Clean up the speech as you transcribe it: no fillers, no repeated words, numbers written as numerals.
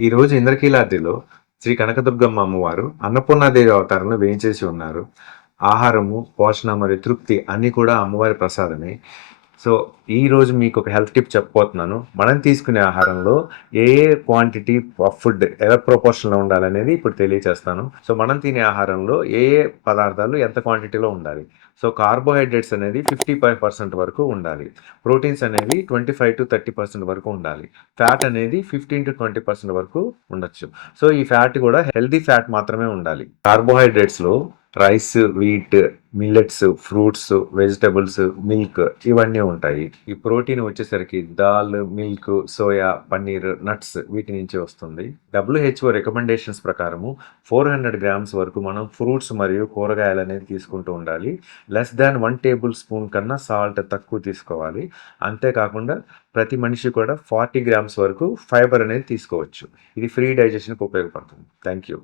ఈరోజు ఇంద్రకీలాద్రిలో శ్రీ కనకదుర్గమ్మ అమ్మవారు అన్నపూర్ణాదేవి అవతారంలో వేయించేసి ఉన్నారు. ఆహారము, పోషణ మరియు తృప్తి అన్నీ కూడా అమ్మవారి ప్రసాదమే. సో, ఈరోజు మీకు ఒక హెల్త్ టిప్ చెప్పబోతున్నాను. మనం తీసుకునే ఆహారంలో ఏ ఏ క్వాంటిటీ ఆఫ్ ఫుడ్ ఎలా ప్రపోర్షన్‌లో ఉండాలనేది ఇప్పుడు తెలియచేస్తాను. సో, మనం తినే ఆహారంలో ఏ ఏ పదార్థాలు ఎంత క్వాంటిటీలో ఉండాలి. సో, కార్బోహైడ్రేట్స్ అనేది 55% వరకు ఉండాలి. ప్రోటీన్స్ అనేవి 25-30% వరకు ఉండాలి. ఫ్యాట్ అనేది 15-20% వరకు ఉండొచ్చు. సో, ఈ ఫ్యాట్ కూడా హెల్తీ ఫ్యాట్ మాత్రమే ఉండాలి. కార్బోహైడ్రేట్స్‌లో rice, wheat, millets, fruits, vegetables, milk ఇవన్నీ ఉంటాయి. ఈ ప్రోటీన్ వచ్చేసరికి dal, milk, soya, paneer, nuts వీటి నుంచి వస్తుంది. WHO రికమెండేషన్స్ ప్రకారము 400 గ్రామ్స్ వరకు మనం ఫ్రూట్స్ మరియు కూరగాయలు అనేది తీసుకుంటూ ఉండాలి. లెస్ దాన్ 1 టేబుల్ స్పూన్ కన్నా సాల్ట్ తక్కువ తీసుకోవాలి. అంతేకాకుండా ప్రతి మనిషి కూడా 40 గ్రామ్స్ వరకు ఫైబర్ అనేది తీసుకోవచ్చు. ఇది ఫ్రీ డైజెషన్‌కి ఉపయోగపడుతుంది. Thank you.